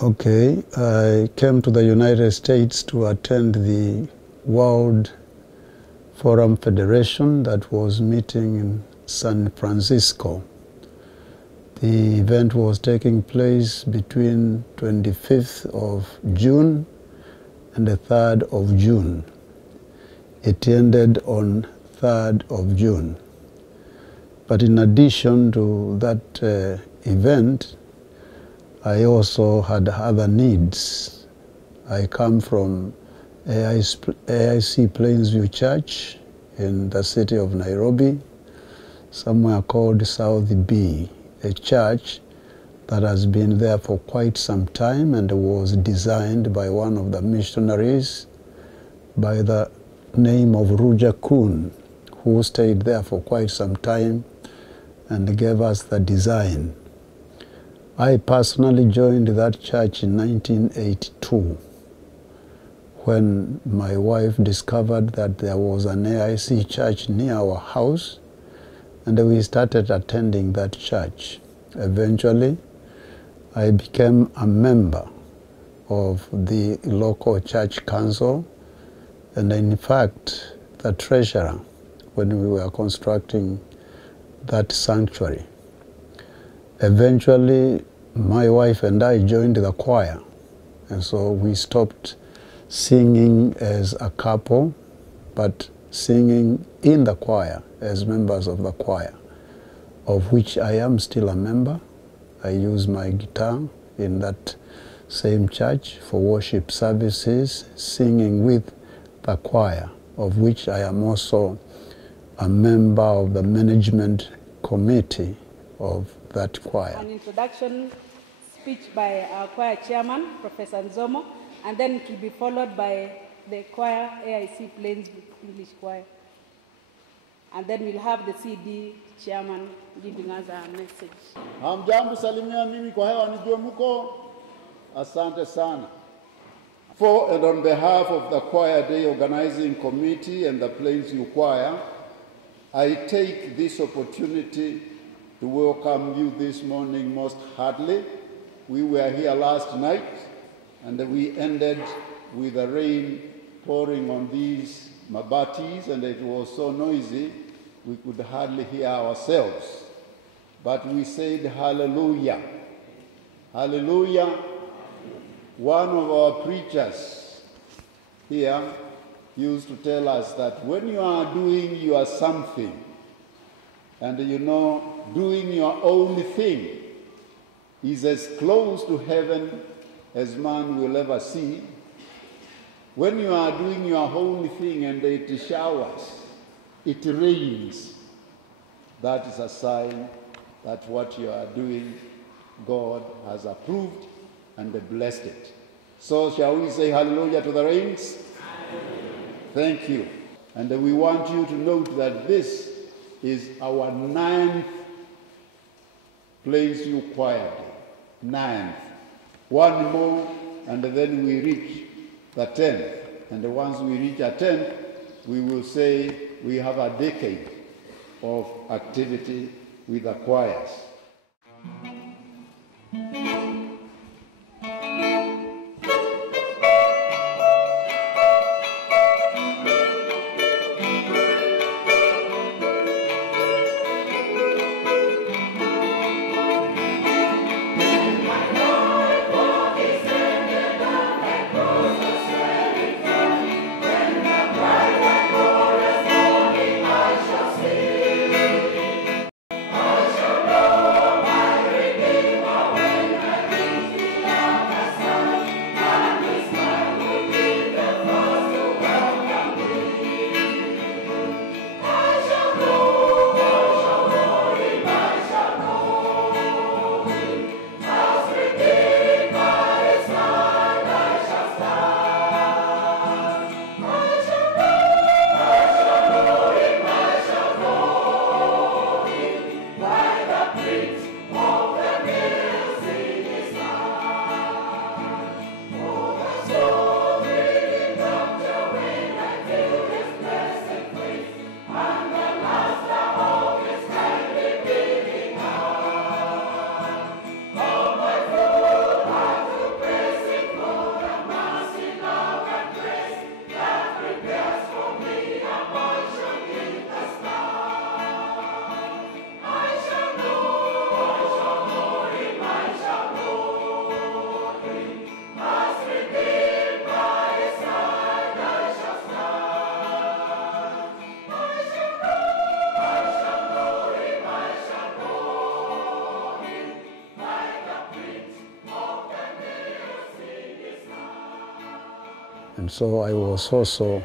Okay, I came to the United States to attend the World Forum Federation that was meeting in San Francisco. The event was taking place between 25th of June and the 3rd of June. It ended on 3rd of June. But in addition to that event, I also had other needs. I come from AIC Plainsview Church in the city of Nairobi, somewhere called South B, a church that has been there for quite some time and was designed by one of the missionaries by the name of Ruja Kun, who stayed there for quite some time and gave us the design. I personally joined that church in 1982 when my wife discovered that there was an AIC church near our house, and we started attending that church. Eventually, I became a member of the local church council, and in fact, the treasurer when we were constructing that sanctuary. Eventually, my wife and I joined the choir, and so we stopped singing as a couple, but singing in the choir as members of the choir, of which I am still a member. I use my guitar in that same church for worship services, singing with the choir, of which I am also a member of the management committee of that choir. An introduction speech by our choir chairman, Professor Nzomo, and then it will be followed by the choir, AIC Plainsview English Choir. And then we'll have the CD chairman giving us a message. Hamjambo, salimia mimi kwa hewa nijue mko. Asante sana. For and on behalf of the Choir Day Organizing Committee and the Plainsview Choir, I take this opportunity to welcome you this morning most heartily. We were here last night and we ended with the rain pouring on these mabatis, and it was so noisy we could hardly hear ourselves. But we said hallelujah. Hallelujah. One of our preachers here used to tell us that when you are doing your something, and you know, doing your own thing is as close to heaven as man will ever see. When you are doing your own thing and it showers, it rains, that is a sign that what you are doing, God has approved and blessed it. So shall we say hallelujah to the rains? Hallelujah. Thank you. And we want you to note that this is our 9th Plainsview Choir Day. 9th. One more, and then we reach the 10th. And once we reach the 10th, we will say we have a decade of activity with the choirs. I shall And so I was also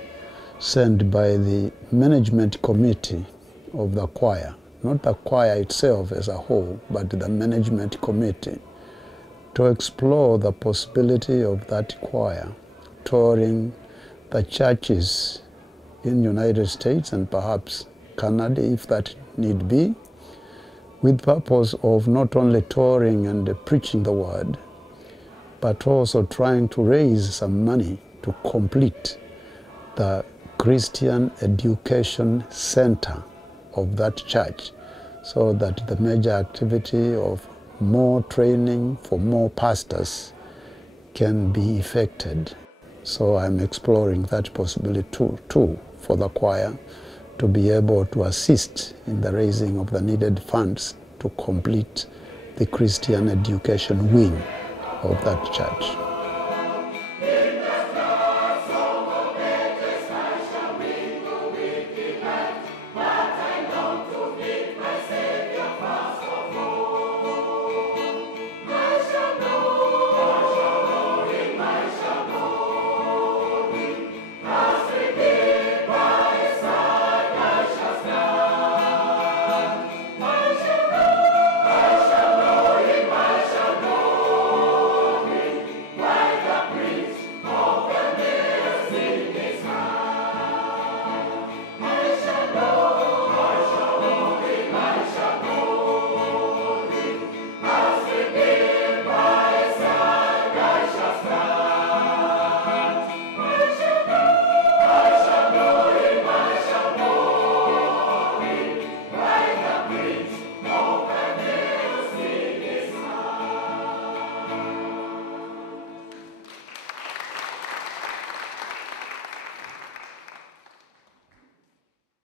sent by the management committee of the choir, not the choir itself as a whole, but the management committee, to explore the possibility of that choir touring the churches in the United States and perhaps Canada, if that need be, with purpose of not only touring and preaching the word, but also trying to raise some money to complete the Christian Education Center of that church, so that the major activity of more training for more pastors can be effected. So I'm exploring that possibility too for the choir to be able to assist in the raising of the needed funds to complete the Christian education wing of that church.